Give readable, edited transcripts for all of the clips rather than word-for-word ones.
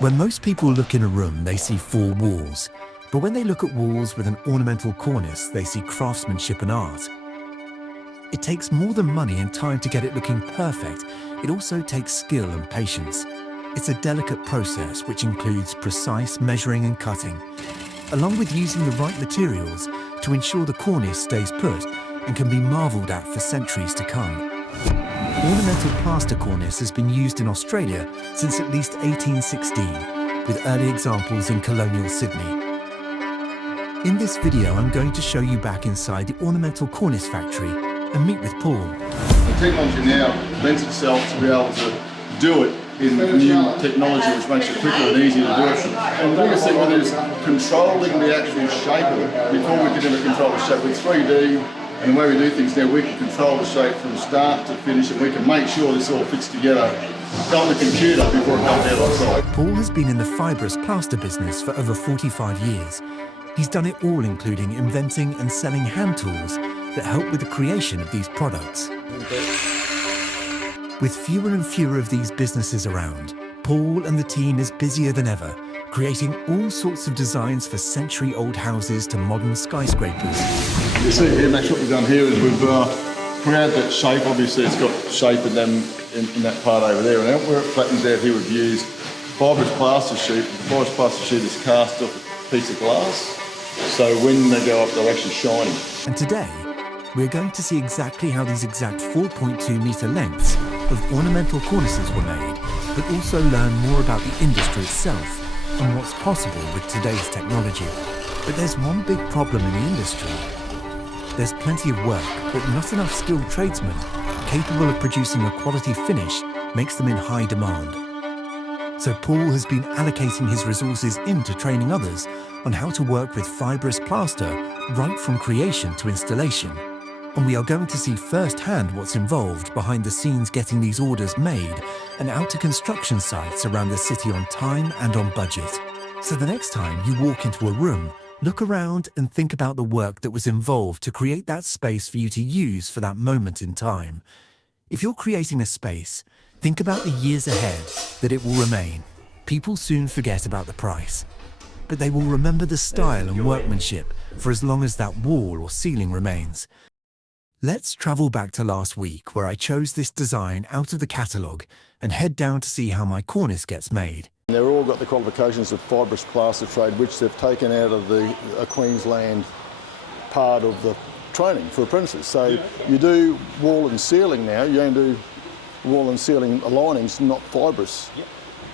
When most people look in a room, they see 4 walls. But when they look at walls with an ornamental cornice, they see craftsmanship and art. It takes more than money and time to get it looking perfect. It also takes skill and patience. It's a delicate process which includes precise measuring and cutting, along with using the right materials to ensure the cornice stays put and can be marvelled at for centuries to come. Ornamental plaster cornice has been used in Australia since at least 1816, with early examples in colonial Sydney. In this video, I'm going to show you back inside the Ornamental Cornice factory and meet with Paul. The technology now lends itself to be able to do it in new technology, which makes it quicker and easier to do it. And the biggest thing with it is controlling the actual shape of it. Before we could never control the shape with 3D. And the way we do things now, we can control the shape from start to finish, and we can make sure this all fits together on the computer before it comes out on site. Paul has been in the fibrous plaster business for over 45 years. He's done it all, including inventing and selling hand tools that help with the creation of these products. With fewer and fewer of these businesses around, Paul and the team is busier than ever, creating all sorts of designs for century-old houses to modern skyscrapers. You see here, Max, what we've done here is we've created that shape. Obviously, it's got shape in that part over there. And where it flattens out here, we've used fibrous plaster sheet. The fibrous plaster sheet is cast off a piece of glass, so when they go up, they're actually shining. And today, we're going to see exactly how these exact 4.2 metre lengths of ornamental cornices were made, but also learn more about the industry itself and what's possible with today's technology. But there's one big problem in the industry. There's plenty of work, but not enough skilled tradesmen capable of producing a quality finish makes them in high demand. So Paul has been allocating his resources into training others on how to work with fibrous plaster right from creation to installation. And we are going to see firsthand what's involved behind the scenes getting these orders made and out to construction sites around the city on time and on budget. So the next time you walk into a room, look around and think about the work that was involved to create that space for you to use for that moment in time. If you're creating a space, think about the years ahead that it will remain. People soon forget about the price, but they will remember the style and workmanship for as long as that wall or ceiling remains. Let's travel back to last week, where I chose this design out of the catalogue and head down to see how my cornice gets made. They've all got the qualifications of fibrous plaster trade, which they've taken out of the Queensland part of the training for apprentices. So you do wall and ceiling now, you only do wall and ceiling linings, not fibrous.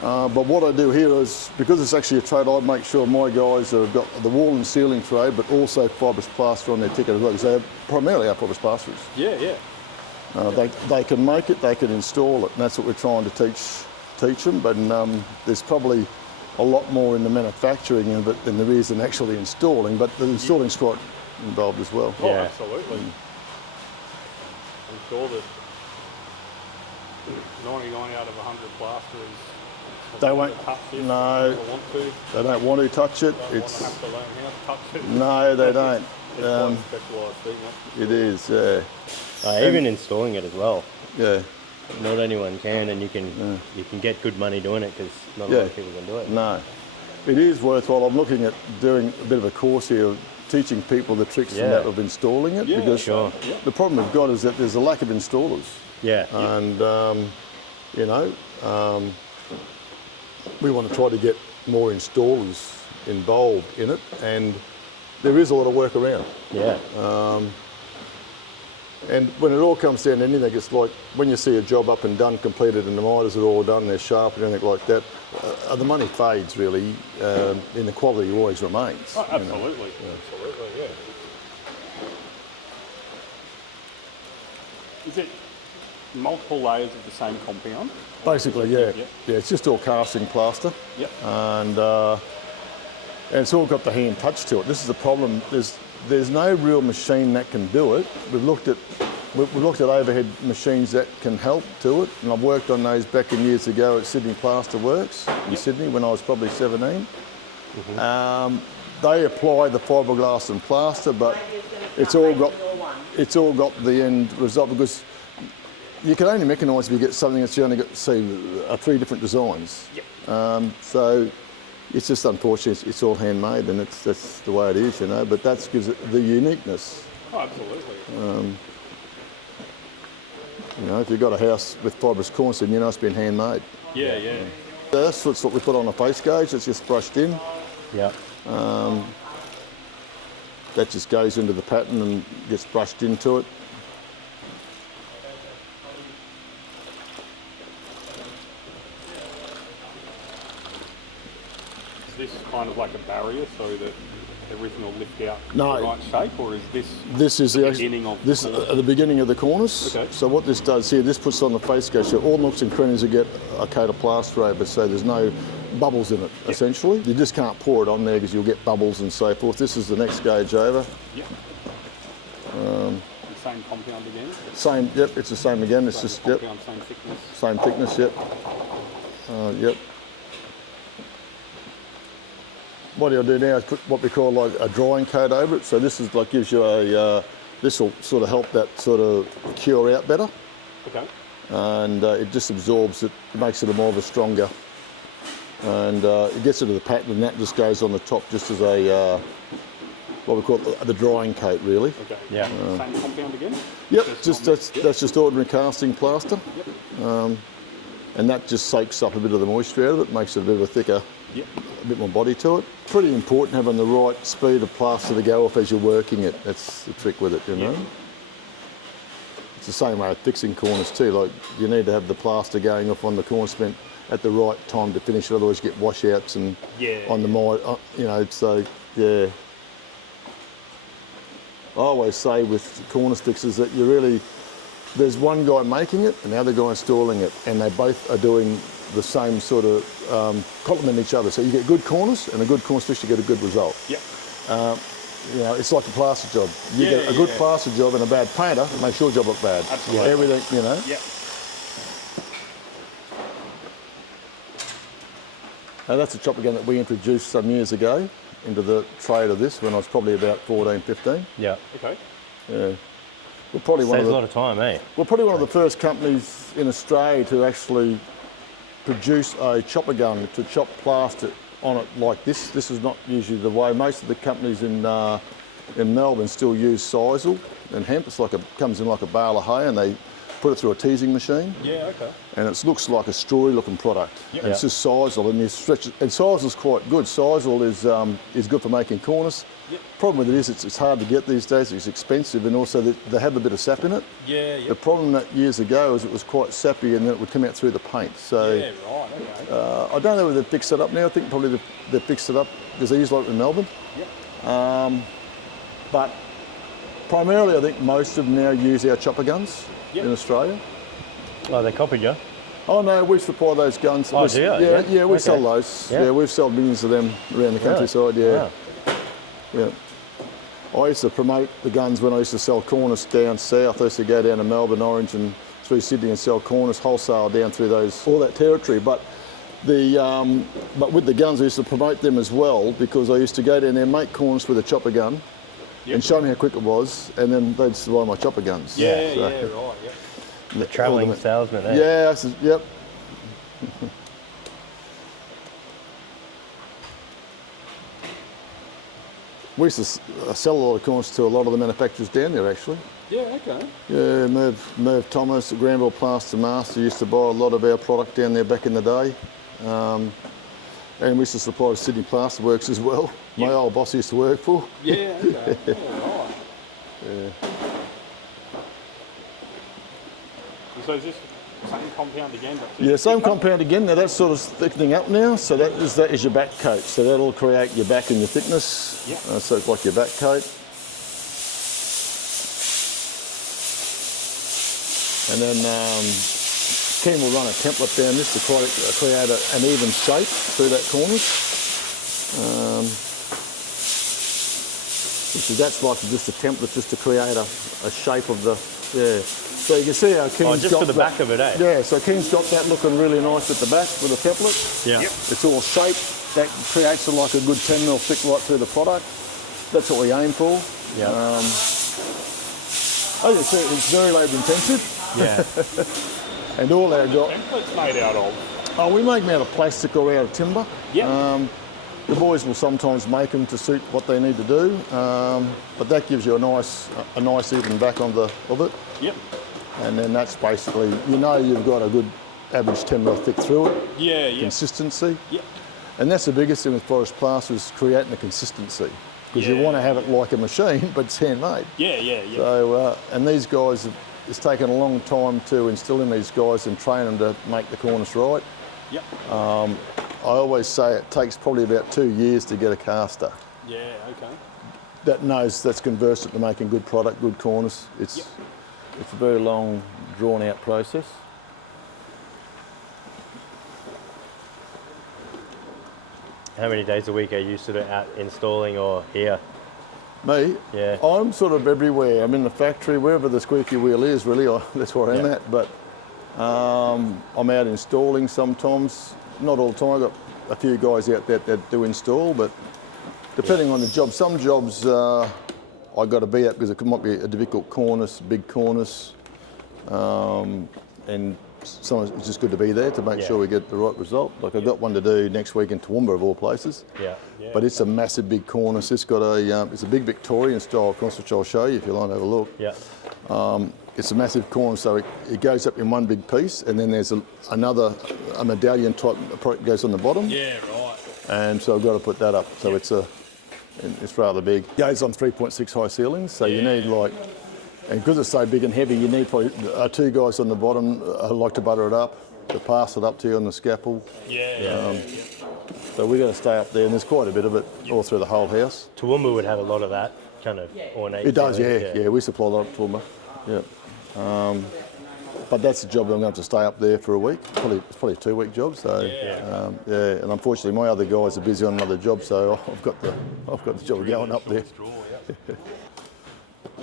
But what I do here is, because it's actually a trade, I make sure my guys have got the wall and ceiling trade, but also fibrous plaster on their ticket as well, because they primarily are fibrous plasterers. They can make it, they can install it, and that's what we're trying to teach them. But there's probably a lot more in the manufacturing of it than there is in actually installing, but the installing's quite involved as well. Oh, absolutely. I'm sure that 99 out of 100 plasterers they won't touch it. No, they don't want to touch it. It's have to learn how to touch it. No, they don't. It's quite a specialised thing. It is, yeah. Even installing it as well. Yeah. Not anyone can, and you can get good money doing it, because not a lot of people can do it. No, it is worthwhile. I'm looking at doing a bit of a course here of teaching people the tricks and that of installing it, because the problem we've got is that there's a lack of installers. Yeah. And we want to try to get more installers involved in it, and there is a lot of work around. Yeah. And when it all comes down to anything, it's like when you see a job up and done, completed, and the miters are all done, they're sharp and anything like that, the money fades really, and the quality always remains. Oh, absolutely. Absolutely, yeah. Is it multiple layers of the same compound? Basically, yeah. Yeah, it's just all casting plaster. Yep. And it's all got the hand touch to it. This is the problem. There's no real machine that can do it. We've looked at overhead machines that can help do it, and I've worked on those back in years ago at Sydney Plaster Works in Sydney when I was probably 17. They apply the fiberglass and plaster, but it's all got the end result, because you can only mechanise if you get something that's only got, say, 3 different designs. Yep. So it's just unfortunate it's all handmade, and that's the way it is, you know, but that gives it the uniqueness. Oh, absolutely. You know, if you've got a house with fibrous cornice, then you know it's been handmade. Yeah, yeah. So that's what we put on a face gauge. It's just brushed in. Yeah. That just goes into the pattern and gets brushed into it. Is this kind of like a barrier so that everything will lift out No. the right shape, or is this? This is the beginning of this the cornice? at the beginning of the cornice. Okay. So what this does here, this puts on the face gauge. So all nooks and crannies will get a coat of plaster over, so there's no bubbles in it. Essentially, you just can't pour it on there because you'll get bubbles and so forth. This is the next gauge over. Yep. The same compound again. Same. Yep. It's the same again. It's Same just compound, same thickness. same thickness. Yep. Yep. What he'll do now is put what we call like a drying coat over it. So this is like gives you a. This will sort of help that sort of cure out better, Okay. and it just absorbs it. It makes it a more of a stronger, and it gets into the pattern, and that just goes on the top just as a what we call the drying coat, really. Okay. Yeah. Same compound again. Yep. Just That's just ordinary casting plaster, Yep. and that just soaks up a bit of the moisture out of it, makes it a bit of a thicker. Yep. A bit more body to it. Pretty important having the right speed of plaster to go off as you're working it. That's the trick with it, you know. Yeah. It's the same way with fixing corners too. Like you need to have the plaster going off on the cornice vent at the right time to finish it. Otherwise, you get washouts and on the you know. So yeah. I always say with cornice fixes that you really there's one guy making it and the other guy installing it, and they both are doing the same sort of complement each other. So you get good cornice, and a good cornice fix, you get a good result. Yep. You know, it's like a plaster job. You get a good plaster job and a bad painter, it makes your job look bad. Absolutely. Everything, you know. Yep. Now that's a chopper gun that we introduced some years ago into the trade of this when I was probably about 14, 15. Yeah. Okay. Yeah. We're probably Saves a lot of time, eh? we're probably one of the first companies in Australia to actually produce a chopper gun to chop plaster on it like this. This is not usually the way. Most of the companies in Melbourne still use sisal and hemp. It's like comes in like a bale of hay, and they put it through a teasing machine. Yeah. Okay. And it looks like a strawy looking product. Yep. And it's just sisal, and you stretch it. And sisal's quite good. Sisal is good for making cornice. Yep. Problem with it is it's hard to get these days. It's expensive, and also they have a bit of sap in it. Yeah. The Yep. problem that years ago is it was quite sappy, and then it would come out through the paint. So Yeah. Right. Okay. I don't know whether they've fixed it up now. I think probably they've fixed it up because they use like in Melbourne. Yep. But primarily, I think most of them now use our chopper guns Yep. in Australia. Oh, they copied you? Oh no, we supply those guns. Oh, do you? Yeah, we Okay. sell those. Yeah. Yeah, we've sold millions of them around the countryside. Yeah, Wow. yeah. I used to promote the guns when I used to sell cornice down south. I used to go down to Melbourne, Orange, and through Sydney and sell cornice wholesale down through all that territory. But with the guns, I used to promote them as well because I used to go down there, make cornice with a chopper gun, Yep. and show me how quick it was, and then they'd just buy my chopper guns. Yeah. So- Yeah. Right. Yep. The travelling salesman, eh? Yeah, I said, yep. We used to sell a lot of cornice to a lot of the manufacturers down there, actually. Yeah. Okay. Yeah, Merv Thomas, Granville Plaster Master used to buy a lot of our product down there back in the day. And we used to supply to Sydney Plaster Works as well. My old boss used to work for. Yeah. Okay. Yeah, right. Yeah. So is this same compound again? But Yeah, same thicker? compound again. Now that's sort of thickening up now. So that is your back coat. So that'll create your back and your thickness. Yep. So it's like your back coat. And then Ken will run a template down this to create an even shape through that cornice. That's like just a template just to create a shape of the, yeah. So you can see how Ken's just got for the that- back of it, eh? Yeah, so Ken's got that looking really nice at the back with a template. Yeah. Yep. It's all shaped. That creates like a good 10mm thick right through the product. That's what we aim for. Yeah. As you see, it's very labour intensive. Yeah. And all our jobs. Template's made out of. Oh, we make them out of plastic or out of timber. Yep. The boys will sometimes make them to suit what they need to do, but that gives you a nice even back of it. Yep. And then that's basically, you know, you've got a good average timber thick through it. Yeah, yeah. Consistency. Yep. And that's the biggest thing with Fibrous Plaster is creating the consistency. Because you Yeah. want to have it like a machine, but it's handmade. Yeah, yeah, yeah. So, and these guys, it's taken a long time to instill in these guys and train them to make the cornice right. Yep. I always say it takes probably about 2 years to get a caster Yeah, okay. that's conversant to making good product, good cornice. It's a very long, drawn out process. How many days a week are you sort of out installing or here? Me, Yeah. I'm sort of everywhere. I'm in the factory, wherever the squeaky wheel is, really, that's where I'm Yeah. at. But I'm out installing sometimes, not all the time. I've got a few guys out there that do install, but depending on the job. Some jobs I've got to be at because it might be a difficult cornice, big cornice, and sometimes it's just good to be there to make sure we get the right result. Like I've got one to do next week in Toowoomba of all places. Yeah. But it's a massive big cornice. It's got it's a big Victorian style cornice, which I'll show you if you like to have a look. Yeah. It's a massive cornice, so it goes up in one big piece, and then there's another medallion type product goes on the bottom. Yeah, right. And so I've got to put that up. So it's rather big. It goes on 3.6 high ceilings, so you need and because it's so big and heavy, you need probably 2 guys on the bottom who like to butter it up, to pass it up to you on the scaffold. Yeah. So we've got to stay up there, and there's quite a bit of it all through the whole house. Toowoomba would have a lot of that kind of ornate. It does, yeah. We supply a lot of Toowoomba. Yeah. But that's the job that I'm going to have to stay up there for a week. It's probably a 2-week job. So and unfortunately my other guys are busy on another job, so I've got the job going up there.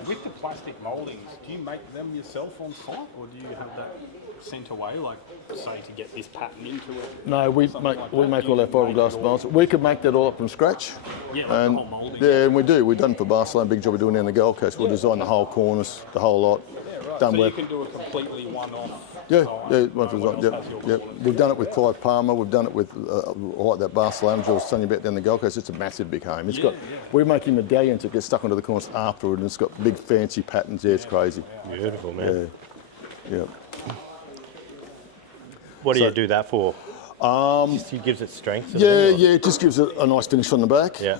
With the plastic mouldings, do you make them yourself on site, or do you have that sent away, like say to get this pattern into it? No, we make all our fiberglass moulds. We could make that all up from scratch. Yeah, like And the whole moulding. yeah, and we do. We've done for Barcelona, big job we're doing down the Gold Coast. We'll design the whole cornice, the whole lot. Right. Done So with. you can do a completely one-off. One for design. Yep. We've done it with Clive Palmer. We've done it with like that Barcelona I was telling you about down the Gold Coast. It's a massive big home. We're making medallions that get stuck onto the cornice afterward, and it's got big fancy patterns. Yeah, it's crazy. Beautiful, man. Yeah. What do you do that for? Just it gives it strength. sort of Yeah, thing, or yeah. It just gives it a nice finish on the back. Yeah.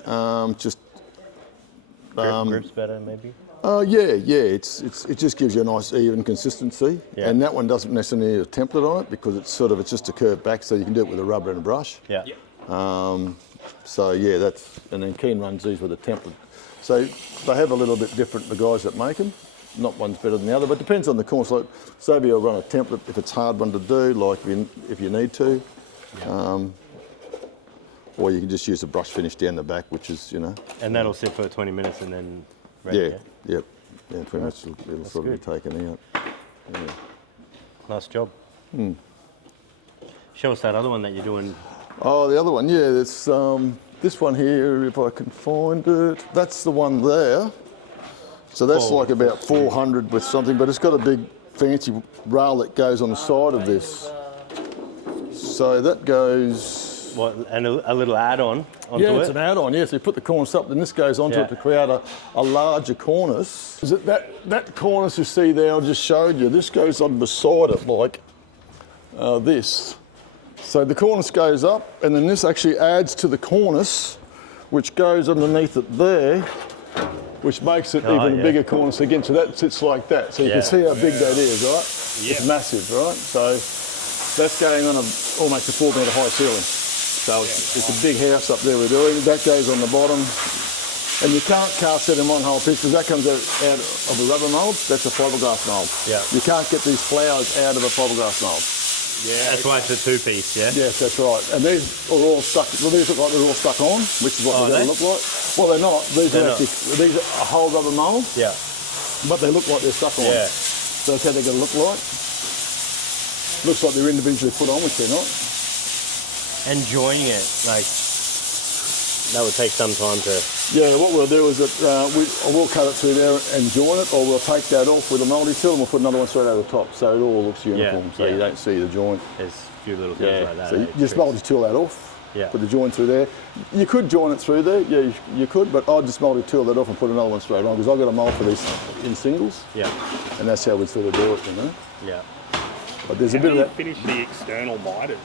Grips better, maybe. It just gives you a nice even consistency. Yeah. And that one doesn't necessarily need a template on it because it's just a curved back, so you can do it with a rubber and a brush. Yeah. And then Keen runs these with a template. So they have a little bit different, the guys that make them. Not one's better than the other, but it depends on the course. Like, so you'll run a template if it's a hard one to do, like if you need to. Or you can just use a brush finish down the back, which is, And that'll sit for 20 minutes and then ready, Yeah, pretty much it'll sort of be taken out. Yeah. Nice job. Show us that other one that you're doing. Oh, the other one, it's this one here, if I can find it. That's the one there. So that's like about 400 with something, but it's got a big fancy rail that goes on the side of this. So that goes... What, and a little add-on onto Yeah, it's it? an add-on, so you put the cornice up, then this goes onto it to create a larger cornice. Is it that cornice you see there I just showed you, this goes on beside it like this. So the cornice goes up, and then this actually adds to the cornice, which goes underneath it there, which makes it even a bigger cornice again. So that sits like that. So you can see how big that is, right? Yeah. It's massive, right? So that's going on almost a 4 metre high ceiling. So it's a big house up there we're doing. That goes on the bottom. And you can't cast that in one whole piece because that comes out of a rubber mould. That's a fiberglass mould. Yeah. You can't get these flowers out of a fiberglass mould. Yeah. That's why it's a 2-piece, yeah? Yes, that's right. And these are all stuck. Well, these look like they're all stuck on, which is what they're going to look like. Well, they're not. These are a whole rubber mould. Yeah. But they look like they're stuck on. Yeah. So that's how they're going to look like. Looks like they're individually put on, which they're not. And joining it, like, that would take some time to... Yeah, what we'll do is that we'll cut it through there and join it, or we'll take that off with a mouldy tool and we'll put another one straight over the top, so it all looks uniform, so you don't see the joint. There's few little things like that. So you just multi-tool that off. Yeah. Put the joint through there. You could join it through there. Yeah, you could, but I'd just multi-tool that off and put another one straight on because I've got a mold for these in singles. Yeah. And that's how we sort of do it, you know. Yeah. But there's a How bit do of you that. finish the external miters?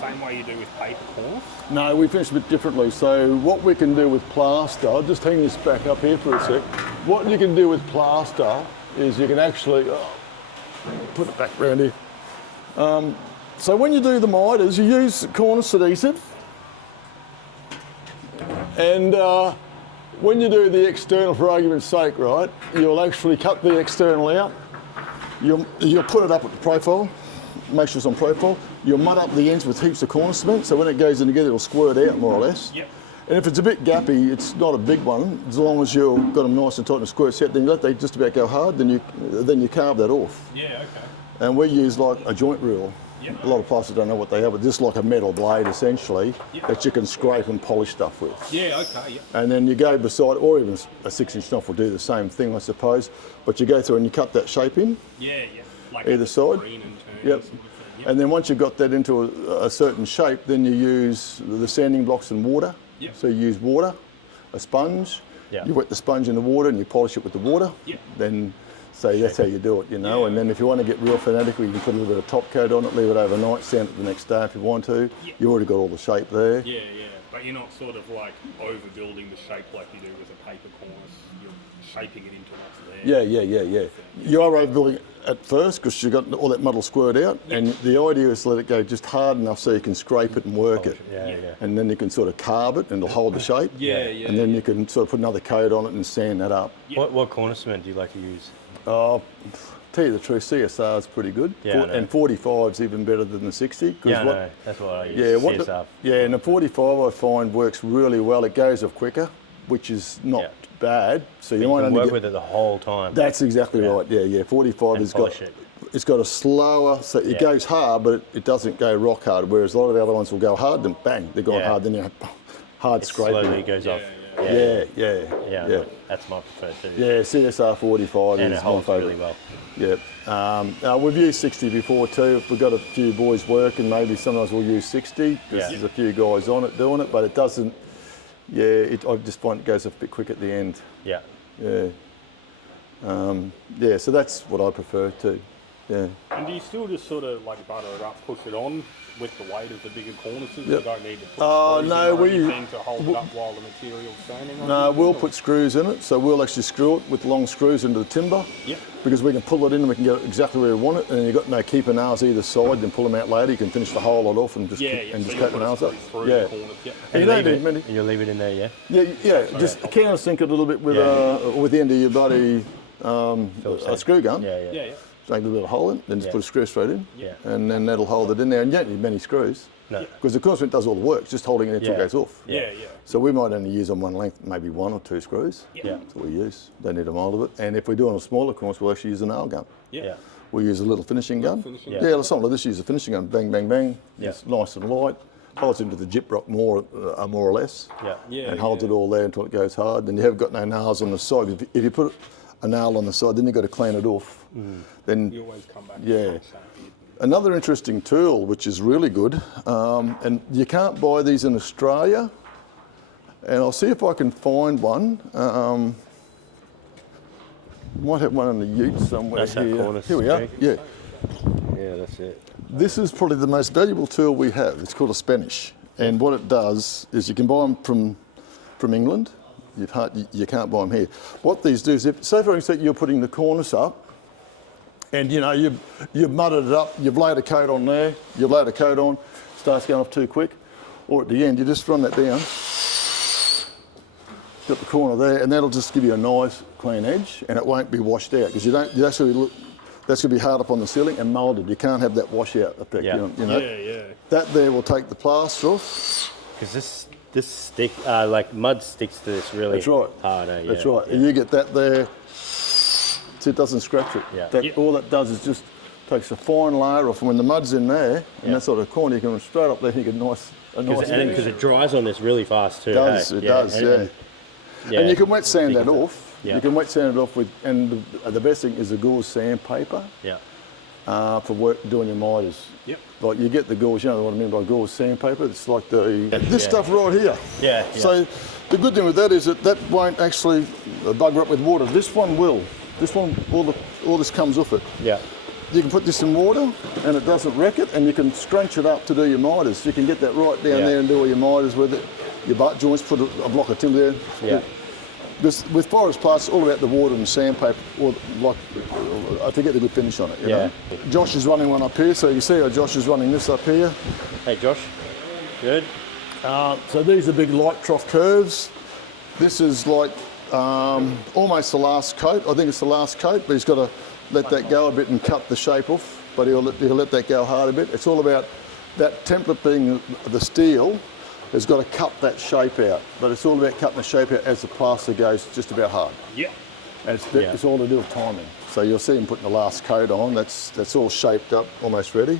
Same way you do with paper cornice? No, we finish a bit differently. So what we can do with plaster, I'll just hang this back up here for a sec. What you can do with plaster is you can actually, put it back around here. So when you do the miters, you use cornice adhesive. And when you do the external, for argument's sake, right, you'll actually cut the external out. You'll put it up at the profile, make sure it's on profile. You'll mud up the ends with heaps of cornice cement, so when it goes in together, it'll squirt out more or less. Yep. And if it's a bit gappy, it's not a big one. As long as you've got them nice and tight and squirts out, then you let they just about go hard. Then you carve that off. Yeah, okay. And we use like a joint reel. Yep. A lot of plasters don't know what they have, but just like a metal blade essentially that you can scrape and polish stuff with. Yeah, okay, yeah. And then you go beside, or even a 6-inch knife will do the same thing, I suppose. But you go through and you cut that shape in. Yeah. Like Either side. green and turn Yep. sort of thing. Yep. And then once you've got that into a certain shape, then you use the sanding blocks and water. Yep. So you use water, a sponge. Yeah. You wet the sponge in the water and you polish it with the water. Yep. Then, so that's how you do it, you know. Yeah. And then if you want to get real fanatical, you can put a little bit of top coat on it, leave it overnight, sand it the next day if you want to. Yep. You've already got all the shape there. Yeah. But you're not sort of like overbuilding the shape like you do with a paper cornice. You're shaping it into what's there. Yeah. You are overbuilding it at first because you've got all that mud will squirt out, and the idea is to let it go just hard enough so you can scrape it and work it. Yeah. And then you can sort of carve it and it'll hold the shape. Yeah. And then you can sort of put another coat on it and sand that up. What cornice cement do you like to use? Tell you the truth, CSR is pretty good. Yeah, I know. And 45 is even better than the 60. 'cause Yeah, what- no, that's what I use. Yeah, CSR. and the 45 I find works really well. It goes off quicker, which is not bad. So you You might can only work get, with it the whole time. That's exactly right. Yeah. 45 And has got polish it. it's got a slower, so it goes hard, but it doesn't go rock hard. Whereas a lot of the other ones will go hard, then bang, they're going hard. Then you have hard scraping. Slowly goes off. Yeah. That's my preferred too. Yeah, CSR 45 And is it my holds favourite. really well. Yeah. We've used 60 before too. If we've got a few boys working, maybe sometimes we'll use 60 because there's a few guys on it doing it, but it doesn't. Yeah, I just find it goes off a bit quick at the end. Yeah. Yeah. So that's what I prefer too. Yeah. And do you still just sort of like butter it up, push it on with the weight of the bigger cornices? Yep. You don't need to put No, screws in or we- anything to hold it up while the material's standing on No, it? we'll put screws in it. So we'll actually screw it with long screws into the timber. Yep. Because we can pull it in and we can get it exactly where we want it. And you've got no keeper nails either side, then pull them out later. You can finish the whole lot off and just Yeah, and so just you'll cut the put a nails up. screw through Yeah. the cornice, yep. And you don't need many. You leave it in there, yeah? Yeah, just countersink it a little bit with with the end of your bloody a screw gun. Yeah. Make a little bit of hole in, then just put a screw straight in. Yeah. And then that'll hold it in there. And you don't need many screws. No. Because the cornice does all the work, just holding it until it Yeah. goes off. Yeah. So we might only use on one length, maybe 1 or 2 screws. Yeah. That's what we use. Don't need a mould of it. And if we do on a smaller cornice, we'll actually use a nail gun. Yeah. We use a little finishing gun. finishing Yeah, gun. something like this, use a finishing gun, bang, bang, bang. Yeah. It's nice and light. Holds into the gyprock more or less. Yeah, And holds it all there until it goes hard. Then you have got no nails on the side. If you put a nail on the side, then you've got to clean it off. Then You always come back. Yeah. Another interesting tool, which is really good, and you can't buy these in Australia, and I'll see if I can find one. Might have one in the ute somewhere That's our here. cornice, Here we are. Jake. Yeah. Yeah, that's it. This is probably the most valuable tool we have. It's called a Spanish, and what it does is you can buy them from England. You can't buy them here. What these do is, say for instance you're putting the cornice up, and you know you've mudded it up, you've laid a coat on there, you've laid a coat on, starts going off too quick, or at the end you just run that down, got the corner there, and that'll just give you a nice clean edge, and it won't be washed out because that's going to be hard up on the ceiling and moulded. You can't have that washout effect. Yeah. You know? Yeah. That there will take the plaster off. Because this stick, like mud sticks to this really That's right. hard. That's right. Yeah. You get that there, so it doesn't scratch it. Yeah. All that does is just takes a fine layer off, and when the mud's in there, and that sort of corner, you can run straight up there and you get a nice Because finish. it dries on this really fast too. It does, hey? it does, yeah. And you can wet sand that thickens it. off. Yeah. You can wet sand it off with, and the best thing is a gauze sandpaper. Yeah. for work doing your miters. Yep. Like you get the gauze, you know what I mean by gauze sandpaper? It's like this stuff right here. Yeah. So the good thing with that is that won't actually bugger up with water. This one will. This one, all this comes off it. Yeah. You can put this in water and it doesn't wreck it, and you can scrunch it up to do your miters. You can get that right down there and do all your miters with it. Your butt joints, put a block of timber there. Yeah. With Fibrous Plaster, it's all about the water and sandpaper, or to get the good finish on it. You know? Josh is running one up here, so you see how Josh is running this up here. Hey, Josh. Good. So these are big light trough curves. This is like almost the last coat. I think it's the last coat, but he's got to let that go a bit and cut the shape off. But he'll let that go hard a bit. It's all about that template being the steel has got to cut that shape out. But it's all about cutting the shape out as the plaster goes just about hard. Yeah. And it's all to do with timing. So you'll see him putting the last coat on. That's all shaped up, almost ready.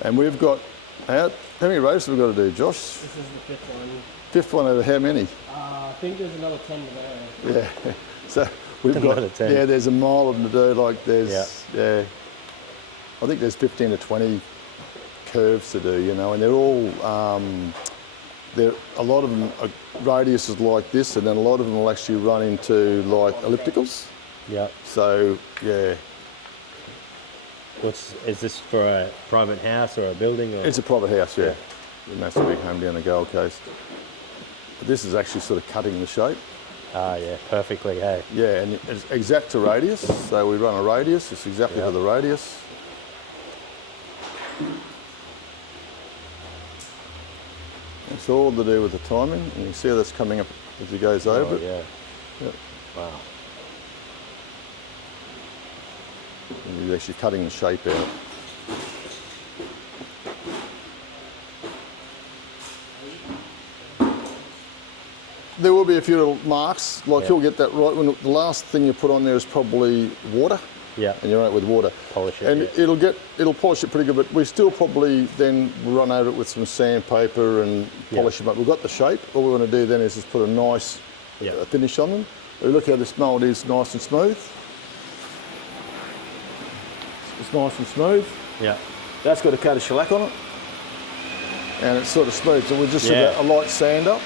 And we've got, how many rows have we got to do, Josh? This is the 5th one. 5th one out of how many? I think there's another 10 there. Yeah. So we've Another got, 10. there's a mile of them to do. Like I think there's 15 to 20 curves to do, you know, and they're all, a lot of them are radiuses like this, and then a lot of them will actually run into like ellipticals. Yeah. So, yeah. Is this for a private house or a building? Or? It's a private house, yeah. A massive big home down the Gold Coast. But this is actually sort of cutting the shape. Ah, yeah, perfectly, hey. Yeah, and it's exact to radius. So we run a radius, it's exactly for the radius. It's all to do with the timing. And you can see how that's coming up as he goes over it. Yeah. Wow. And he's actually cutting the shape out. There will be a few little marks, like you'll get that right when the last thing you put on there is probably water. Yeah. And you run it with water. Polish it. And yeah. it'll polish it pretty good, but we still probably then run over it with some sandpaper and polish them up. We've got the shape. All we want to do then is just put a nice finish on them. Look how this mould is nice and smooth. It's nice and smooth. Yeah. That's got a coat of shellac on it. And it's sort of smooth. So we'll just give that a light sand up,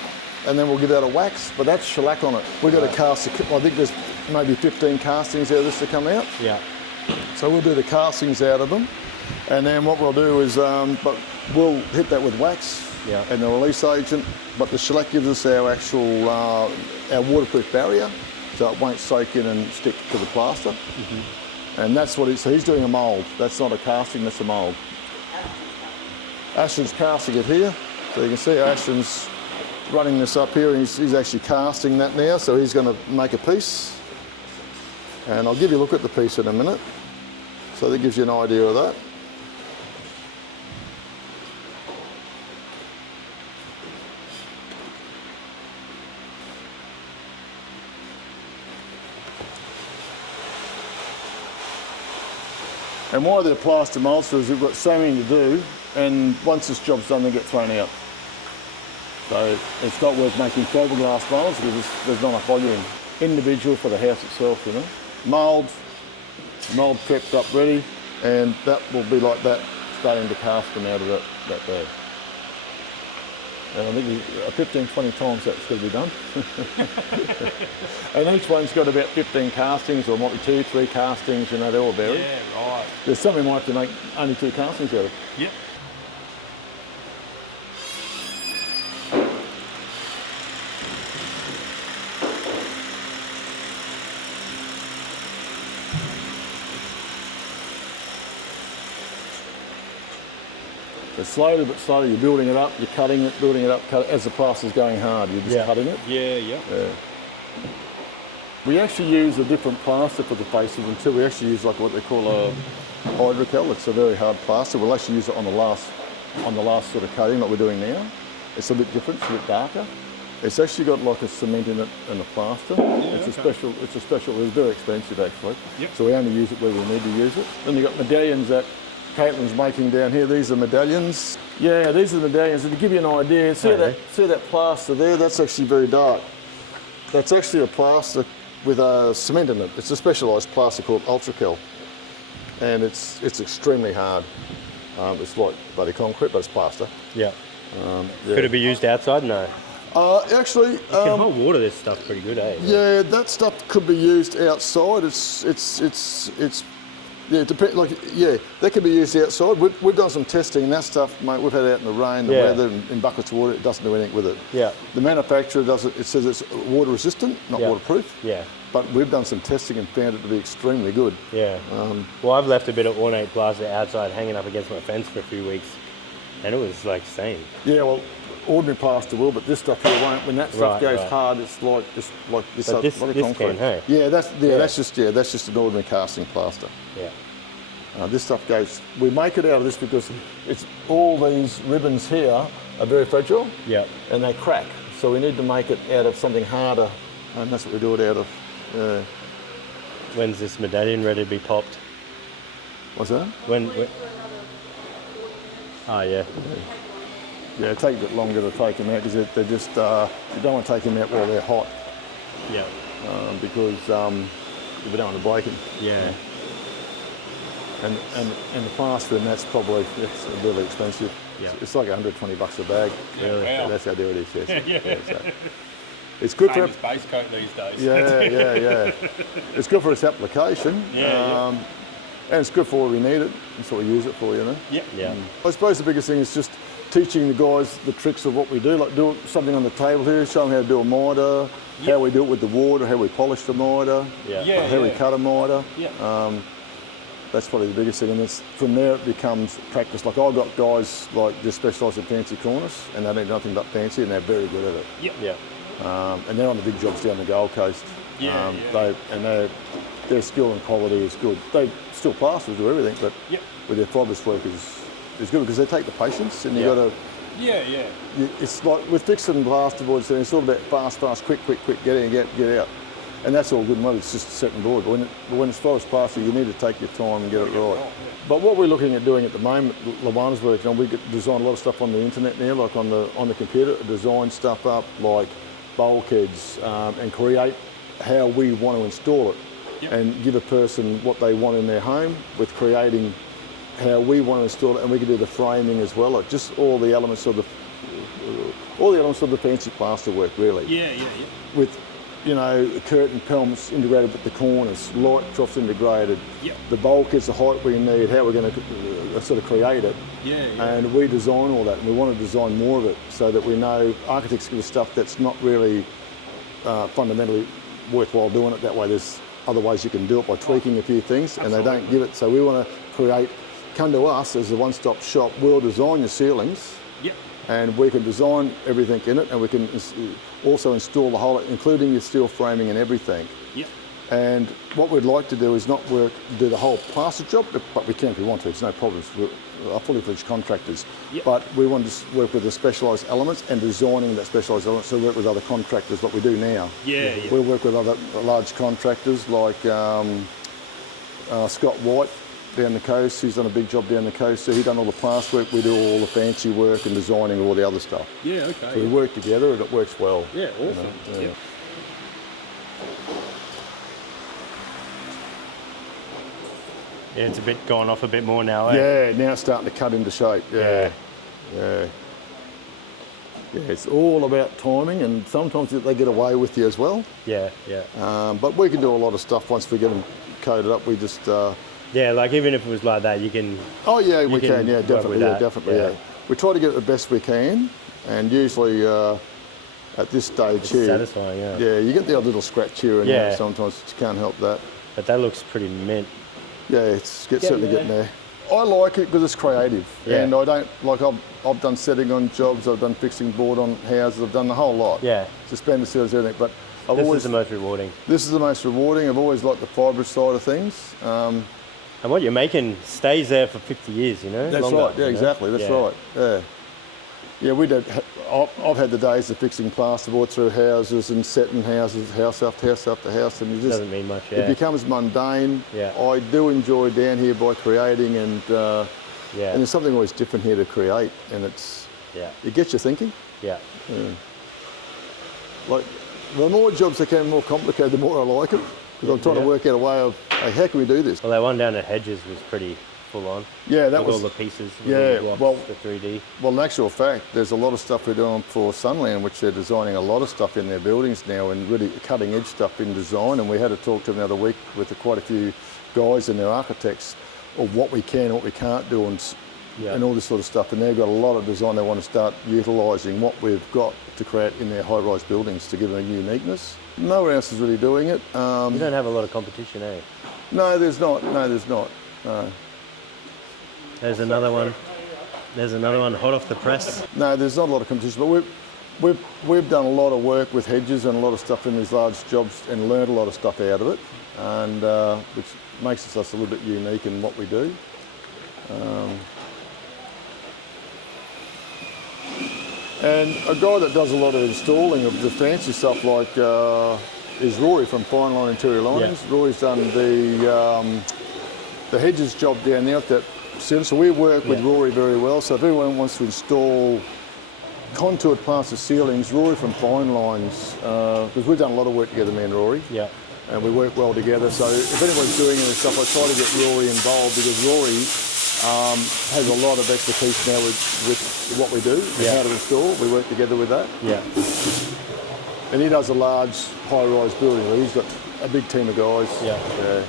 and then we'll give that a wax, but that's shellac on it. We've got to cast, I think there's maybe 15 castings out of this to come out. Yeah. So we'll do the castings out of them, and then what we'll do is, but we'll hit that with wax and the release agent, but the shellac gives us our actual, our waterproof barrier, so it won't soak in and stick to the plaster. And that's what so he's doing a mould. That's not a casting, that's a mould. Ashton's casting it here, so you can see Ashton's running this up here, and he's actually casting that now, so he's going to make a piece. And I'll give you a look at the piece in a minute. So that gives you an idea of that. And why they're plaster molds is we've got so many to do, and once this job's done, they get thrown out. So it's not worth making fiberglass molds because there's not enough volume. Individual for the house itself, you know. Mould prepped up ready, and that will be like that, starting to cast them out of that bag. And I think 15, 20 times that's going to be done. And each one's got about 15 castings, or might be 2, 3 castings, you know, they all vary. Yeah, right. There's some we might have to make only 2 castings out of. Yep. So slowly but slowly, you're building it up, you're cutting it, building it up, as the plaster's going hard, you're just cutting it. Yeah. We actually use a different plaster for the face of them too. We actually use like what they call a hydrocal. It's a very hard plaster. We'll actually use it on the last sort of coating like we're doing now. It's a bit different, it's a bit darker. It's actually got like a cement in it and a plaster. It's a special, it's very expensive actually. Yep. So we only use it where we need to use it. Then you've got medallions that Caitlin's making down here. These are medallions. Yeah, these are the medallions. And to give you an idea, see that plaster there? That's actually very dark. That's actually a plaster with a cement in it. It's a specialised plaster called Ultrakel, and it's extremely hard. It's like bloody concrete, but it's plaster. Yeah. Yeah. Could it be used outside? No. Actually, You can hold water this stuff pretty good, eh? yeah, that stuff could be used outside. Yeah, that could be used outside. We've done some testing, and that stuff, mate, we've had out in the rain, the weather, in buckets of water. It doesn't do anything with it. Yeah. The manufacturer does it. It says it's water resistant, not waterproof. Yeah. But we've done some testing and found it to be extremely good. Yeah. Well, I've left a bit of ornate plaster outside hanging up against my fence for a few weeks, and it was like same. Yeah, well, ordinary plaster will, but this stuff here won't. When that stuff goes hard, it's like this. But this concrete. can, hey? Yeah, that's just an ordinary casting plaster. Yeah. This stuff goes. We make it out of this because it's all these ribbons here are very fragile. Yeah. And they crack. So we need to make it out of something harder, and that's what we do it out of. When's this medallion ready to be popped? What's that? When? Oh yeah. Yeah, it takes a bit longer to take them out because they're just. You don't want to take them out while they're hot. Yeah. Because we don't want to break them. Yeah. And the plaster, and it's really expensive. Yeah. It's like $120 a bag. Really? Wow. That's how dear it is. Yes. Yeah. So it's good Same for as base coat these days. yeah. It's good for its application. Yeah. And it's good for what we need it. That's what we use it for, you know. Yeah. Yeah. I suppose the biggest thing is just teaching the guys the tricks of what we do. Like do something on the table here, show them how to do a mitre, how we do it with the water, how we polish the mitre, how we cut a mitre. Yeah. That's probably the biggest thing, and it's, from there it becomes practice. Like I've got guys like just specialise in fancy cornice, and they need nothing but fancy, and they're very good at it. Yeah. And they're on the big jobs down the Gold Coast. Their skill and quality is good. They still plasters, do everything, but with their fibrous work is good because they take the patience, and you got to. Yeah. It's like with fixing plasterboards, it's all about fast, quick, get in, get out. And that's all good and well, it's just setting board. But when it's fibrous plaster, you need to take your time and get it right. But what we're looking at doing at the moment, Lawana's working on, we design a lot of stuff on the internet now, like on the computer, design stuff up like bulkheads and create how we want to install it and give a person what they want in their home with creating how we want to install it, and we can do the framing as well, like just all the elements of the fancy plaster work, really. Yeah. With curtain pelmets integrated with the corners, light troughs integrated, the bulkheads, the height we need, how we're going to sort of create it. And we design all that, and we want to design more of it so that we know architects give us stuff that's not really fundamentally worthwhile doing it that way. There's other ways you can do it by tweaking a few things, and they don't give it. So we want to come to us as a one-stop shop. We'll design your ceilings. And we can design everything in it, and we can also install the whole, including your steel framing and everything. And what we'd like to do is not do the whole plaster job, but we can if we want to. It's no problems. We're fully fledged contractors. But we want to work with the specialised elements and designing that specialised elements. So we work with other contractors, like we do now. We work with other large contractors like Scott White down the coast. He's done a big job down the coast. So he's done all the plaster work. We do all the fancy work and designing all the other stuff. Okay. So we work together, and it works well. Awesome. Yeah, it's a bit gone off a bit more now, eh? Yeah, now it's starting to cut into shape. Yeah, it's all about timing, and sometimes they get away with you as well. Yeah. But we can do a lot of stuff once we get them coated up. We just... like even if it was like that, you can... Oh yeah, we can. Yeah, work definitely. with Definitely. that. We try to get it the best we can, and usually at this stage here... satisfying, Yeah, you get the odd little scratch here and there sometimes. You can't help that. But that looks pretty mint. Yeah, it's certainly getting there. I like it because it's creative, and I don't like. I've done setting on jobs. I've done fixing board on houses. I've done the whole lot. Suspended seals, everything. But This is the most rewarding. This is the most rewarding. I've always liked the fibrous side of things. And what you're making stays there for 50 years, you know? That's longer, right. Yeah, exactly. That's right. Yeah, we did. I've had the days of fixing plasterboard through houses and setting houses, house after house, and it just doesn't mean much. It becomes mundane. I do enjoy down here by creating, and there's something always different here to create, and it gets you thinking. Yeah. Like The more jobs become more complicated, the more I like it. Because I'm trying to work out a way of, hey, how can we do this? Well, that one down at Hedges was pretty full on. Yeah, that with was all the pieces. With yeah, all the blocks, well, the 3D. Well, in actual fact, there's a lot of stuff we're doing for Sunland, which they're designing a lot of stuff in their buildings now, and really cutting edge stuff in design. And we had a talk to them the other week with quite a few guys and their architects of what we can and what we can't do, and all this sort of stuff. And they've got a lot of design they want to start utilising what we've got to create in their high-rise buildings to give them a uniqueness. Nowhere else is really doing it. You don't have a lot of competition, eh? No, there's not. No, there's not. No. There's another one. There's another one hot off the press. No, there's not a lot of competition, but we've done a lot of work with Hedges and a lot of stuff in these large jobs and learned a lot of stuff out of it, and which makes us a little bit unique in what we do. And a guy that does a lot of installing of the fancy stuff like is Rory from Fine Line Interior Linings. Yeah. Rory's done the Hedges job down there at that centre, so we work with Rory very well. So if anyone wants to install contoured plaster ceilings, Rory from Fine Lines, because we've done a lot of work together, me and Rory. Yeah. And we work well together. So if anyone's doing any stuff, I try to get Rory involved because Rory has a lot of expertise now with what we do and how to install. We work together with that. Yeah. And he does a large high-rise building. He's got a big team of guys. Yeah.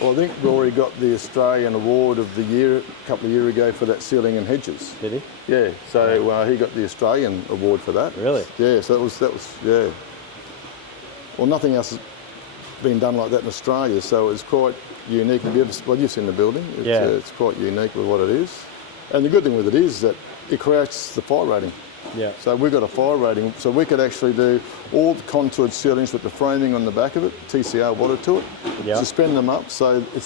Well, I think Rory got the Australian Award of the Year a couple of years ago for that ceiling and hedges. Did he? Yeah. So he got the Australian Award for that. Really? Yeah. So that was yeah. Well, nothing else has been done like that in Australia, so it's quite unique. You've seen the building. It's quite unique with what it is. And the good thing with it is that it creates the fire rating. Yeah. So we've got a fire rating, so we could actually do all the contoured ceilings with the framing on the back of it, TCR water to it, suspend them up so the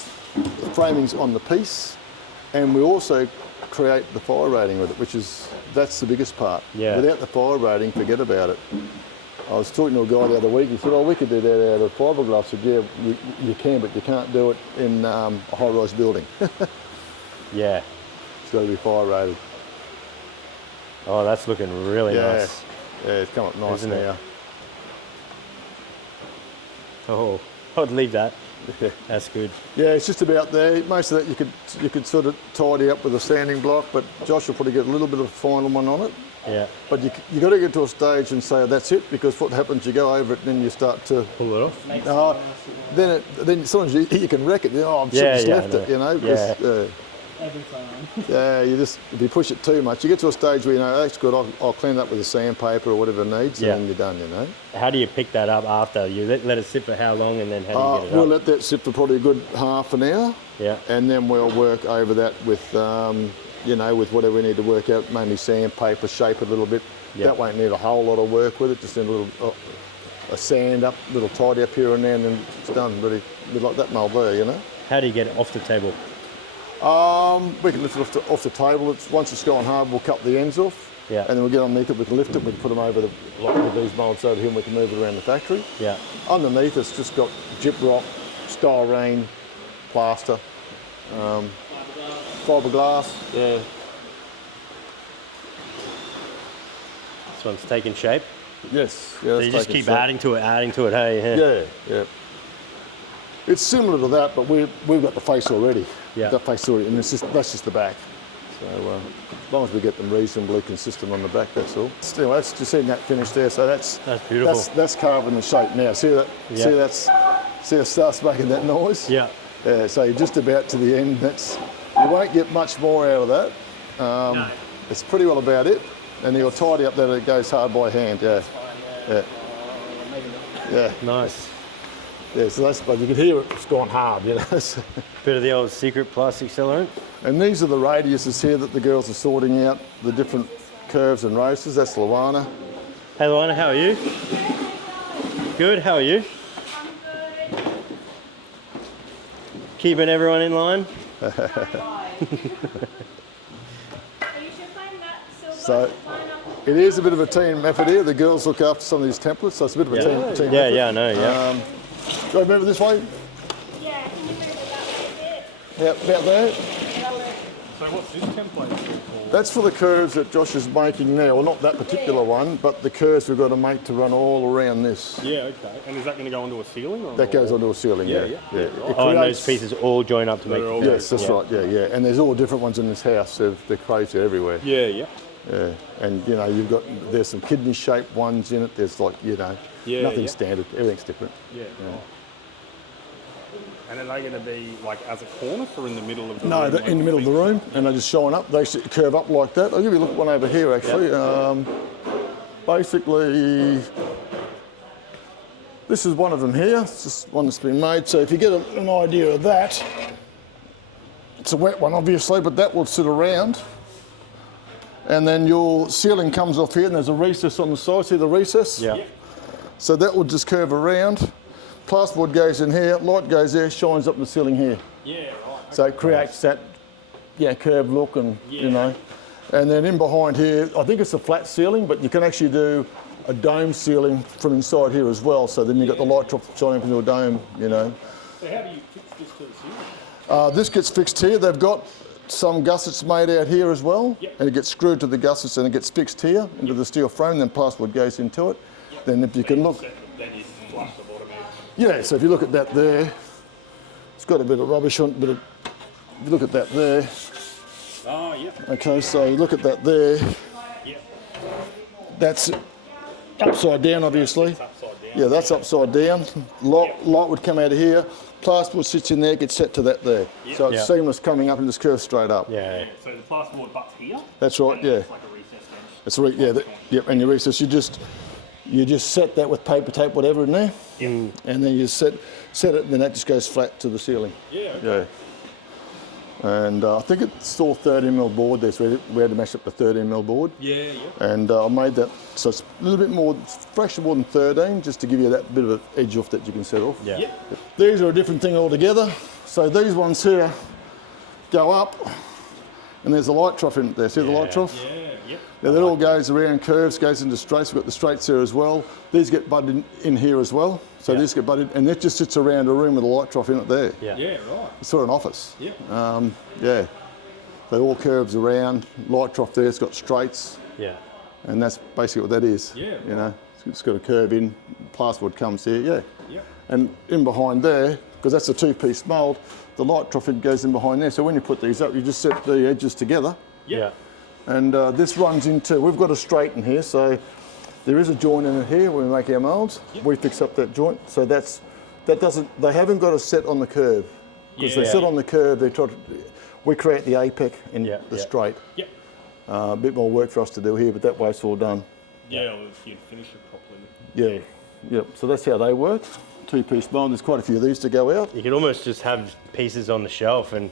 framing's on the piece, and we also create the fire rating with it, that's the biggest part. Yeah. Without the fire rating, forget about it. I was talking to a guy the other week, he said, we could do that out of fiberglass. I said, yeah, you can, but you can't do it in a high-rise building. Yeah. It's got to be fire rated. Oh, that's looking really nice. Yeah, it's come up nice, isn't it? Oh, I'd leave that. Yeah. That's good. Yeah, it's just about there. Most of that you could sort of tidy up with a sanding block, but Josh will probably get a little bit of a final one on it. Yeah. But you got to get to a stage and say that's it, because what happens, you go over it and then you start to pull it off. Then sometimes you can wreck it. I should have left it, you know. Every time. If you push it too much, you get to a stage where you know that's good. I'll clean it up with a sandpaper or whatever it needs, and then you're done. You know. How do you pick that up after you let it sit for how long, and then how do you get it up? We'll let that sit for probably a good half an hour. Yeah. And then we'll work over that with with whatever we need to work out, mainly sandpaper, shape it a little bit. Yep. That won't need a whole lot of work with it. Just need a little a sand up, a little tidy up here and there, and then it's done. Really, like that mould there, you know. How do you get it off the table? We can lift it off the table. Once it's gone hard, we'll cut the ends off. Yeah. And then we'll get underneath it, we can lift it, we can put them over with these moulds over here, and we can move it around the factory. Yeah. Underneath it's just got gyprock, styrene, plaster, fiberglass. Yeah. This one's taking shape? Yes. Yeah, so you just keep adding to it, hey? Yeah. It's similar to that, but we've got the face already. Yeah. The face already, and that's just the back. So as long as we get them reasonably consistent on the back, that's all. Still, that's just seeing that finish there. So that's beautiful. That's carving the shape now. See that? Yeah. See it starts making that noise. Yeah. Yeah. So you're just about to the end. You won't get much more out of that. No. It's pretty well about it, and you'll tidy up that it goes hard by hand. Yeah. Yeah. Yeah. Nice. Yeah, so that's, but you can hear it's gone hard, you know. Bit of the old secret plastic accelerant. And these are the radiuses here that the girls are sorting out, the different curves and roses. That's Luana. Hey Luana, how are you? Good, how are you? I'm good. Keeping everyone in line? So it is a bit of a team effort here. The girls look after some of these templates, so it's a bit of a team effort. Yeah, I know, yeah. Do I move it this way? Yeah, can you move it that way a bit? Yeah, about there? So what's this template for? That's for the curves that Josh is making now. Well, not that particular one, but the curves we've got to make to run all around this. Yeah, okay. And is that going to go onto a ceiling? Or That goes onto a ceiling, yeah. Yeah. It Oh, and those creates- pieces all join up to make the Yes, that's right, yeah. And there's all different ones in this house. They're crazy everywhere. Yeah. Yeah. And, you know, there's some kidney-shaped ones in it. There's like, you know, nothing standard. Everything's different. Yeah. Right. And are they going to be like as a cornice or in the middle of the No, room? they're in the middle of the room, and they just shine up. They curve up like that. I'll give you a look at one over here, actually. Basically, this is one of them here. It's just one that's been made. So if you get an idea of that, it's a wet one, obviously, but that will sit around. And then your ceiling comes off here, and there's a recess on the side. See the recess? Yeah. So that will just curve around. Plasterboard goes in here, light goes there, shines up the ceiling here. Yeah, right. So it creates that, curved look, and you know. And then in behind here, I think it's a flat ceiling, but you can actually do a dome ceiling from inside here as well. So then you've got the light drop shining from your dome, you know. So how do you fix this to the ceiling? This gets fixed here. They've got some gussets made out here as well, and it gets screwed to the gussets and it gets fixed here into the steel frame. Then plasterboard goes into it. Then if you can look. Then you flush the bottom out. Yeah, so if you look at that there, it's got a bit of rubbish on it, if you look at that there, Oh, yeah. okay, so you look at that there, Yeah. that's upside down, obviously. Upside down. Yeah, that's upside down. Light would come out of here, plasterboard sits in there, gets set to that there. So it's seamless coming up and just curves straight up. Yeah. So the plasterboard butts here. That's right, and yeah. It's like a recess bench. Yep, and your recess, you just set that with paper tape, whatever in there, and then you set it, and then that just goes flat to the ceiling. Yeah. Yeah. And I think it's all 13mm board there, so we had to mash up the 13mm board. Yeah. And I made that, so it's a little bit more, fraction more than 13, just to give you that bit of an edge off that you can set off. Yeah. These are a different thing altogether. So these ones here go up, and there's a light trough in there. See the light trough? Yeah, that all goes around curves, goes into straights. We've got the straights there as well. These get butted in here as well. So these get butted, and that just sits around a room with a light trough in it there. Yeah. Yeah, right. It's sort of an office. Yeah. Yeah. They all curves around, light trough there, it's got straights, Yeah. and that's basically what that is. Yeah. You know, it's got a curve in, plasterboard comes here, Yeah. And in behind there, because that's a two-piece mould, the light trough goes in behind there. So when you put these up, you just set the edges together. Yeah. And this runs into, we've got a straight in here, so there is a joint in it here when we make our moulds. We fix up that joint, so they haven't got a set on the curve. Because they sit on the curve, we create the apex in the straight. Yep. A bit more work for us to do here, but that way it's all done. Yeah, well, if you finish it properly. Yeah, yep. So that's how they work. Two-piece mould, there's quite a few of these to go out. You could almost just have pieces on the shelf and,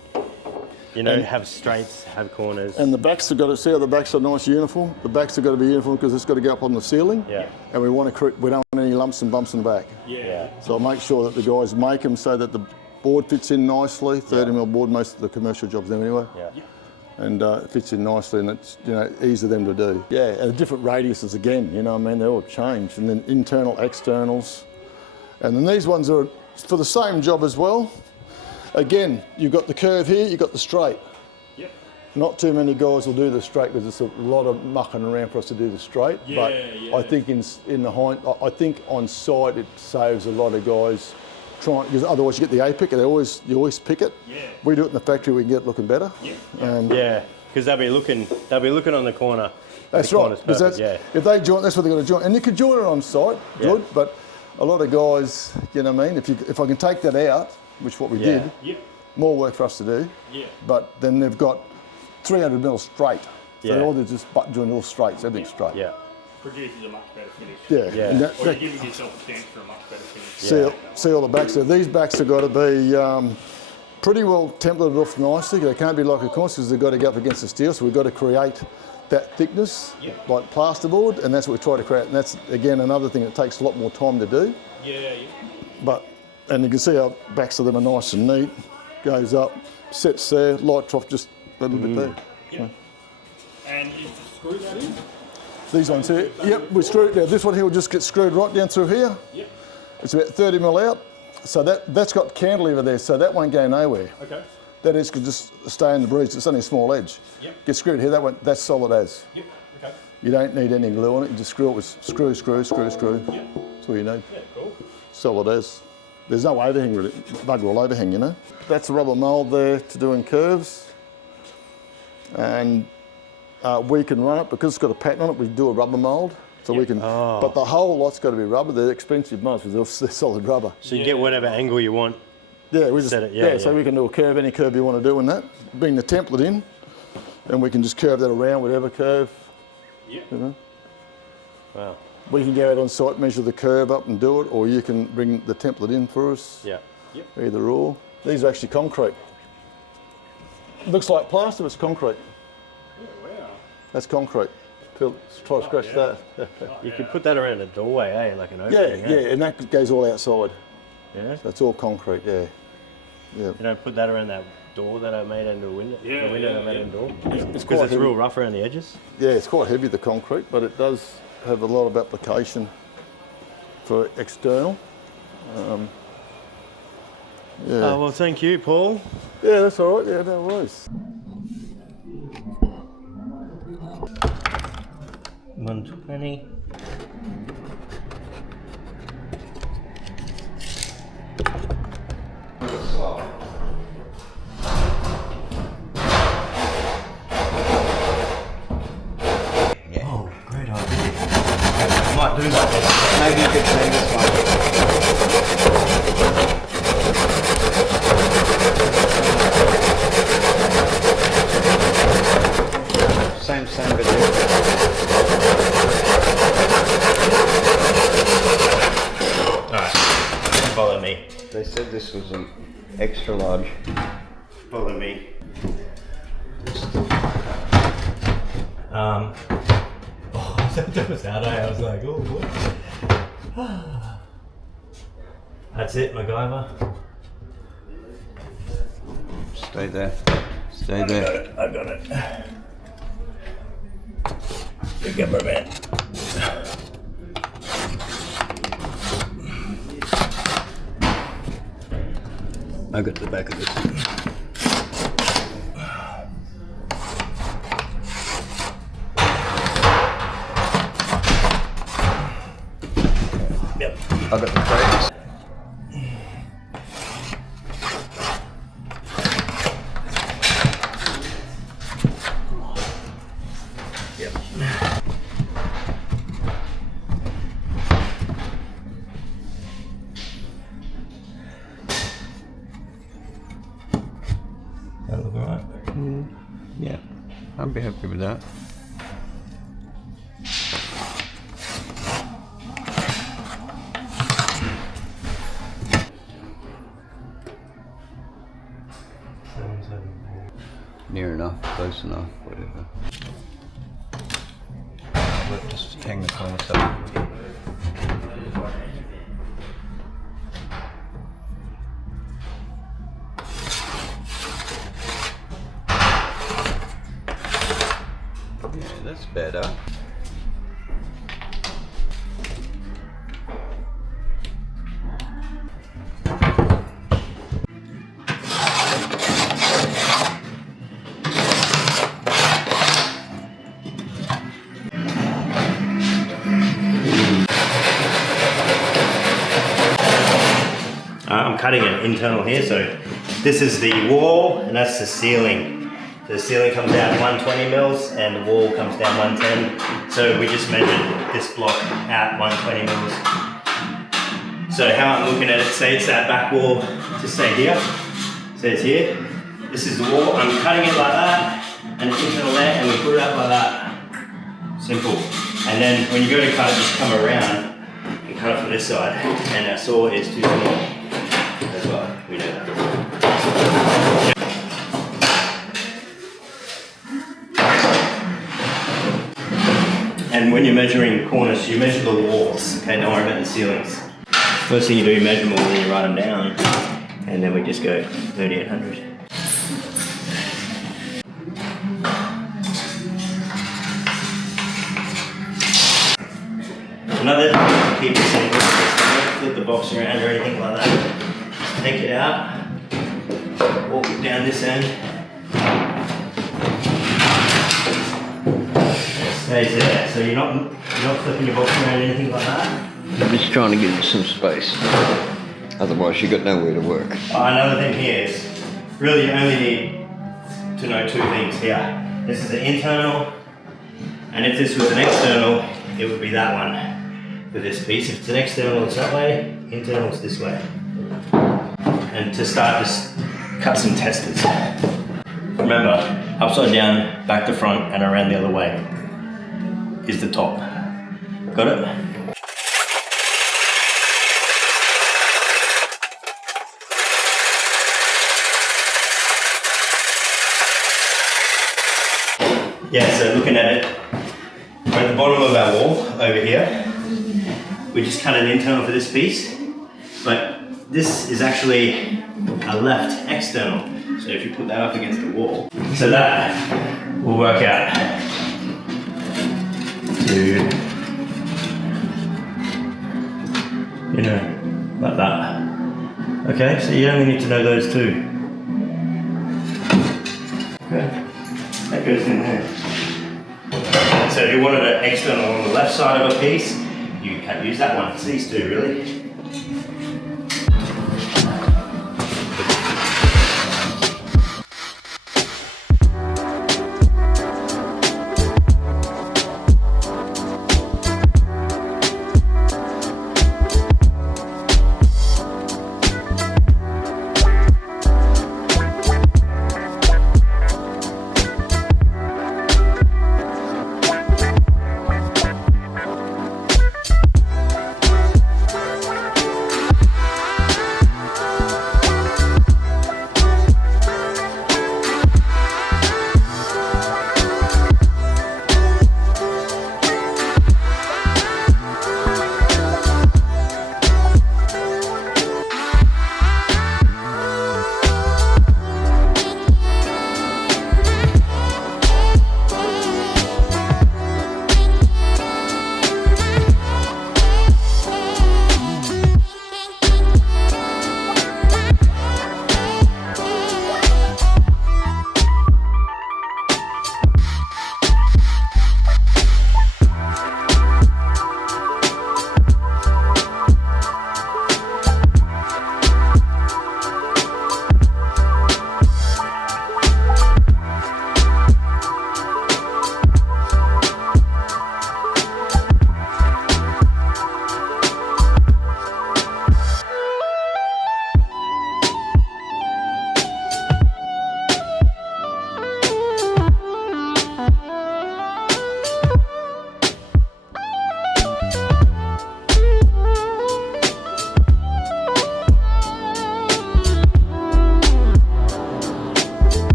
you know, have straights, have corners. And the backs have got to, see how the backs are nice uniform? The backs have got to be uniform because it's got to go up on the ceiling. Yeah. And we don't want any lumps and bumps in the back. Yeah. So I make sure that the guys make them so that the board fits in nicely. 30mm board, most of the commercial jobs anyway. Yeah. And it fits in nicely, and it's easy for them to do. Yeah, and different radiuses again. You know what I mean? They all change, and then internal, externals, and then these ones are for the same job as well. Again, you've got the curve here, you've got the straight. Yep. Not too many guys will do the straight because it's a lot of mucking around for us to do the straight. But I think I think on site it saves a lot of guys trying, because otherwise you get the apex and you always pick it. Yeah. We do it in the factory, we can get it looking better. Yeah, because they'll be looking on the corner. That's The right. corner's Because perfect, if they join, that's what they're going to join, and you can join it on site, good. But a lot of guys, you know what I mean. If I can take that out, which what we did, more work for us to do. Yeah. But then they've got 300mm straight. So Yeah. all they just butt join all straights, everything's straight. Yeah. Produces a much better finish. Yeah. Yeah. And Or you're giving yourself a chance for a much better finish. see all the backs. So these backs have got to be pretty well templated off nicely. They can't be like a cornice because they've got to go up against the steel. So we've got to create that thickness, like plasterboard, and that's what we try to create. And that's again another thing that takes a lot more time to do. Yeah. And you can see how backs of them are nice and neat. Goes up, sets there, light trough just a little bit there. Yeah. And you screw that in? These ones here, yep, we screw. Now this one here will just get screwed right down through here. Yep. It's about 30mm out, so that's got cantilever there, so that won't go nowhere. Okay. that edge could just stay in the breeze. It's only a small edge. Yep. Get screwed here, that's solid as. Yep. Okay. You don't need any glue on it, you just screw it with screw. Yep. That's all you need. Yeah, cool. Solid as. There's no overhang really, bugger all overhang, you know. That's a rubber mould there to do in curves. And we can run it, because it's got a pattern on it, we do a rubber mould. So we can, but the whole lot's got to be rubber. They're expensive molds because they're solid rubber. So you get whatever angle you want. Yeah, we just set it. So we can do a curve, any curve you want to do in that. Bring the template in, and we can just curve that around whatever curve. Yeah. You know. Wow. We can go out on site, measure the curve up and do it, or you can bring the template in for us. Yeah. Yep. Either or. These are actually concrete. Looks like plaster, but it's concrete. Yeah, wow. That's concrete. Try to scratch that. You could put that around a doorway, eh? Like an opening. Yeah, and that goes all outside. Yeah. So it's all concrete, yeah. You don't put that around that door that I made into a window. Yeah, the window yeah, I made in the door. It's Because it's real rough around the edges. Yeah, it's quite heavy, the concrete, but it does have a lot of application for external. Yeah. Oh, well, thank you, Paul. Yeah, that's all right. Yeah, no worries. 120. Oh, great idea. I might do that. Maybe you could turn this one. Same but different. Alright, follow me. They said this was an extra large. Follow me. Oh, that was out, eh? I was like, oh, what? That's it, MacGyver. Stay there. Stay there. I got it. Big rubber band. I got the back of this. Yep. I got the frames. Yep. That look alright? Yeah, I'd be happy with that. Near enough, close enough, whatever. We'll just hang the cornice up. Yeah, that's better. I'm cutting an internal here, so this is the wall and that's the ceiling. The ceiling comes down 120 mils and the wall comes down 110. So we just measured this block at 120 mils. So how I'm looking at it, say it's that back wall, just say here, says here. This is the wall, I'm cutting it like that, and it's internal there, and we put it up like that. Simple. And then when you go to cut it, just come around and cut it from this side. And our saw is too small. As well, we know that. And when you're measuring cornice, you measure the walls, okay? Don't worry about the ceilings. First thing you do, you measure them all, then you write them down, and then we just go 3800. Another thing to keep it simple, don't flip the box around or anything like that. Take it out, walk it down around this end. It stays there, so you're not flipping your box around, anything like that. I'm just trying to give you some space. Otherwise, you've got nowhere to work. Another thing here is, really you only need to know two things here. This is an internal, and if this was an external, it would be that one for this piece. If it's an external, it's that way, internal, it's this way. And to start, just cut some testers. Remember, upside down, back to front, and around the other way is the top. Got it? Yeah, so looking at it, we're at the bottom of our wall over here. We just cut an internal for this piece, but this is actually a left external. So if you put that up against the wall, so that will work out to, you know, like that. Okay, so you only need to know those two. Okay, that goes in there. So if you wanted an external on the left side of a piece, you can use that one. It's these two really.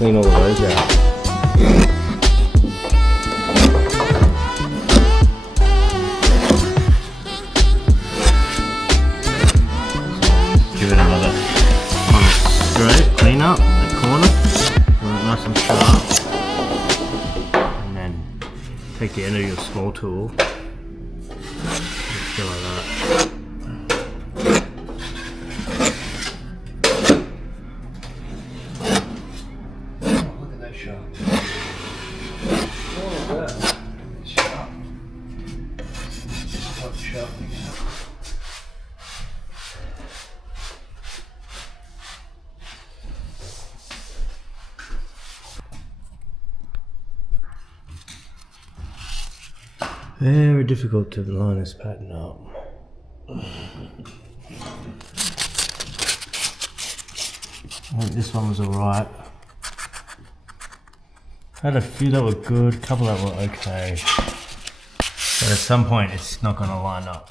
Clean all the roads out. Give it another straight, clean up the corner, nice and sharp, and then take the end of your small tool, just go like that. Very difficult to line this pattern up. I think this one was alright. Had a few that were good, a couple that were okay. But at some point it's not going to line up.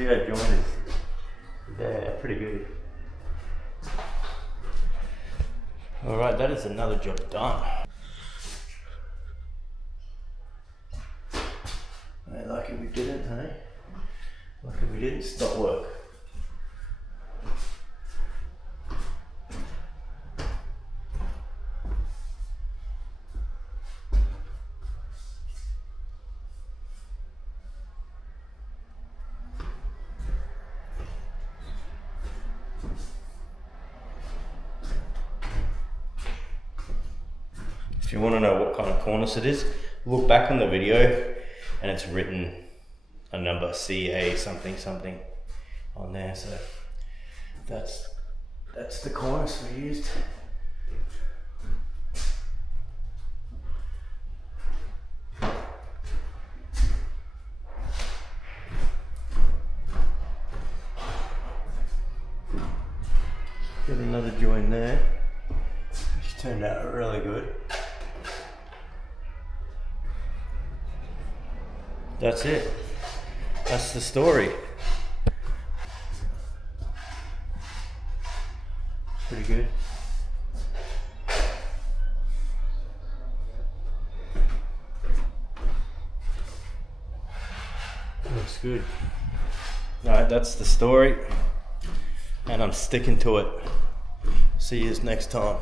See how joint is? Yeah, pretty good. Alright, that is another job done. Hey, lucky we didn't, hey? Lucky we didn't stop work. If you want to know what kind of cornice it is, look back on the video and it's written a number CA something something on there. So that's the cornice we used. Get another join there, which turned out really good. That's it. That's the story. Pretty good. Looks good. Alright, that's the story. And I'm sticking to it. See you next time.